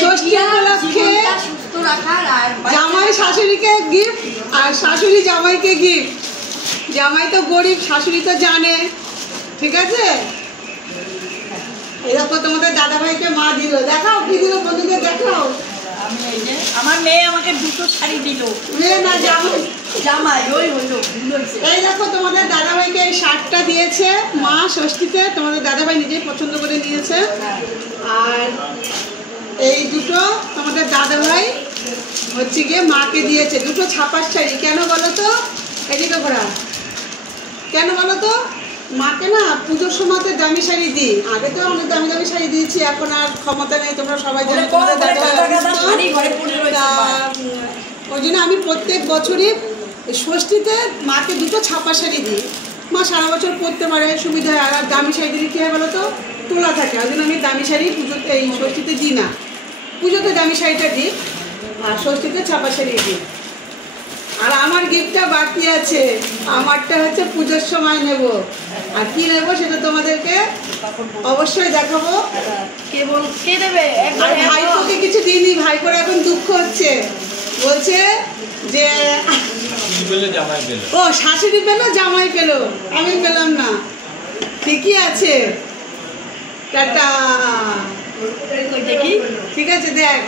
ষষ্ঠী উপলক্ষে জামাই শাশুড়িকে গিফট আর শাশুড়ি জামাইকে গিফট। জামাই তো গরিব, শাশুড়ি তো জানে, ঠিক আছে। এরকম তোমাদের দাদাভাইকে মা দিল, দেখাও কি দিল বন্ধুদের, দেখাও। আমি এই যে আমার মেয়ে আমাকে দুটো শাড়ি দিল। মেয়ে না জামাই, জামাই ওই হলো। এই দেখো তোমাদের দাদাভাইকে এই শার্টটা দিয়েছে মা ষষ্ঠীতে, তোমাদের দাদাভাই নিজেই পছন্দ করে নিয়েছে। আর এই দুটো তোমাদের দাদাভাই হচ্ছে গিয়ে মাকে দিয়েছে, দুটো ছাপার শাড়ি। কেন বলো তো, এদিকে ঘোরা, কেন বলো তো? মাকে না পুজোর সময়তে দামি শাড়ি দিই, আগে তো অনেক দামি দামি শাড়ি দিয়েছি, এখন আর ক্ষমতা নেই, তোমরা সবাই জানো। ওই জন্য আমি প্রত্যেক বছরই ষষ্ঠীতে মাকে দুটো ছাপা শাড়ি দিই, মা সারা বছর পরতে পারে, সুবিধা হয়। আর দামি শাড়ি দিলে কী হয় বলো তো, তোলা থাকে। ওই জন্য আমি দামি শাড়ি পুজোতে এই ষষ্ঠীতে দিই না, পুজোতে দামি শাড়িটা দিই আর ষষ্ঠীতে ছাপা শাড়ি দিই। আর আমার গিফটটা বাকি আছে, আমারটা হচ্ছে পুজোর সময় নেব। আর কি নেব সেটা তোমাদেরকে অবশ্যই দেখাবো। কে দেবে? আর ভাইপোকে কিছু দিইনি, ভাইপোর এখন দুঃখ হচ্ছে, বলছে যে ও শাশুড়ি পেলো জামাই পেলো, আমি পেলাম না। ঠিকই আছে, টাটা। দেখি, ঠিক আছে দেখ।